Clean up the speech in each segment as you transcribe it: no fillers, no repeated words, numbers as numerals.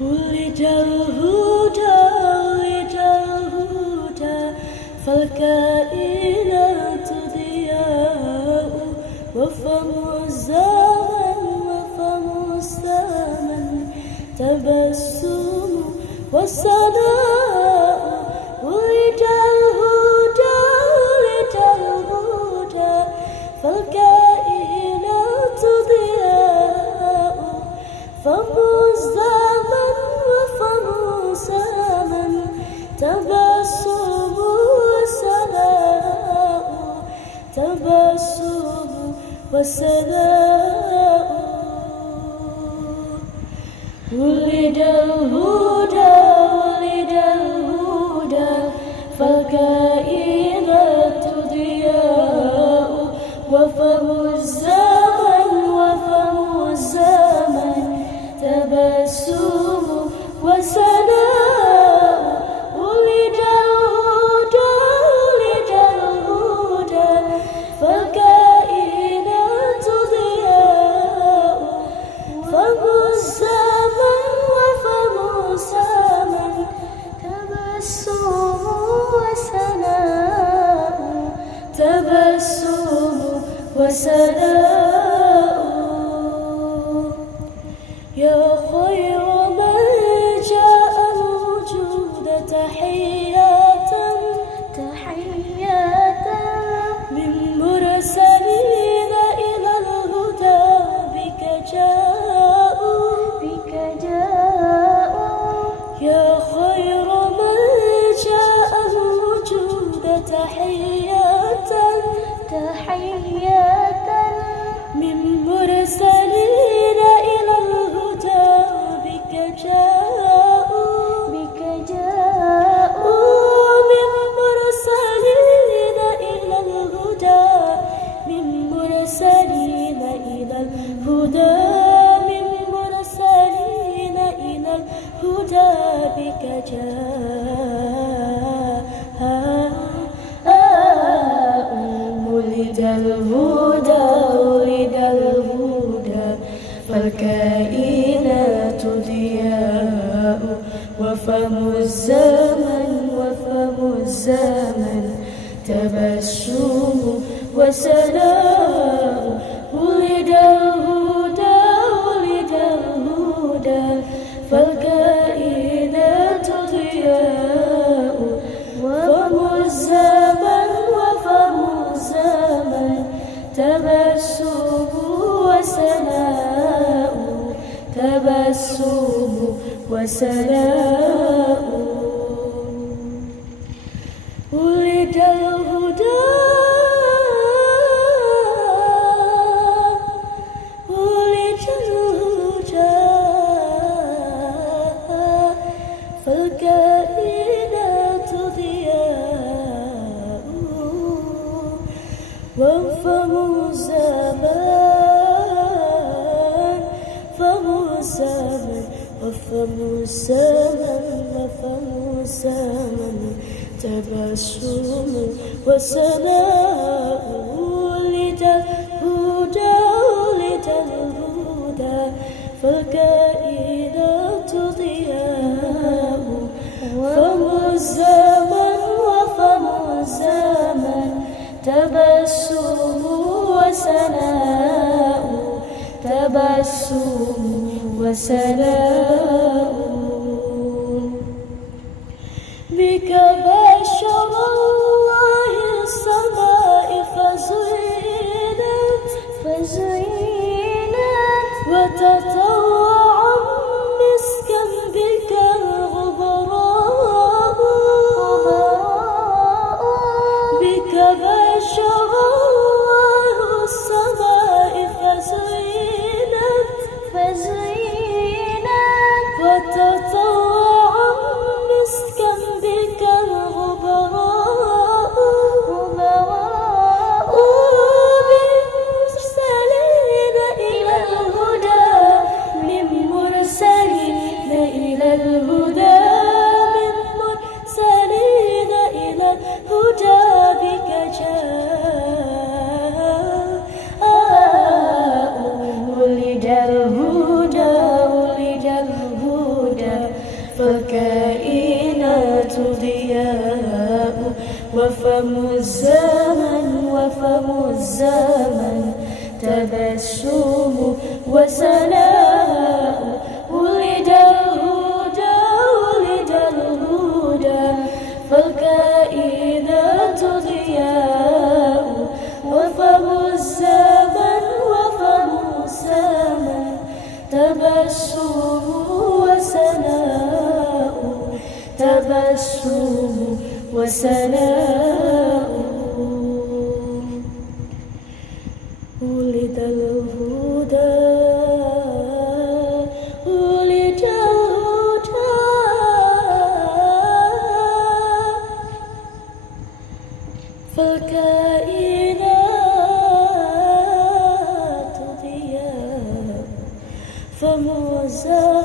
ولد الهدى ولد الهدى فالكائنات ضياء وفم الزمن وفم الزمن تبسم وصداء ولد الهدى ولد الهدى فالكائنات ضياء فم الزمن وفم الزمن تبسم وسناء تبسم وسناء ولد الهدى ولد الهدى فالكائنات ضياء وفم الزمن وفم الزمن تبسم وسناء ولد الهدى ولد الهدى فالكائنات ضياء فم الزمن وفم الزمن تبسم وسناء تبسم وسناء يا خير من جاء الوجود تحية تحية من مرسلين إلى الهدى بك جاءوا بك جاءوا يا خير من جاء الوجود تحية تحية من مرسلين إلى الهدى بك جاءوا بك جاءوا من مرسلين إلى الهدى من مرسلين إلى الهدى من مرسلين إلى الهدى بك جاءوا ولد الهدى ولد الهدى فالكائنات ضياء وفم الزمن وفم الزمن تبسم وسناء ولد الهدى ولد الهدى فالكائنات ضياء وفم الزمن وفم الزمن تبسم وسناء تبسم وسناء ولد الهدى ولد الهدى فالكائنات ضياء وفم الزمان فم الزمن وفم الزمن وفم الزمن تبسم وسناء ولد الهدى ولد الهدى فالكائنات ضياء فم الزمن وفم الزمن تبسم وسناء تبسم وسناء بك بشر الله السماء فزينت وتطوع مسكا بك الغبراء بك بشر الله السماء فزينت وتطوع مسكا بك الغبراء بالمرسلين إلى الهدى من مرسلين إلى الهدى من مرسلين إلى الهدى بك جاء ولد الهدى ولد الهدى وفم الزمن وفم الزمن تبسم وسناء ولد الهدى ولد الهدى فالكائنات ضياء وفم الزمن وفم الزمن تبسم وسناء تبسم وسناء ولد الهدى ولد الهدى فالكائنات ضياء فموسما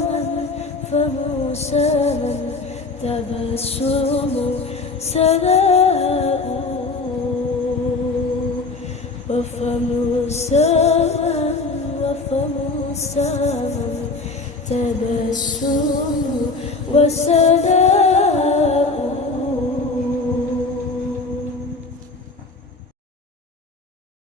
تبسم سناء وفم الزمن تبسم وسناء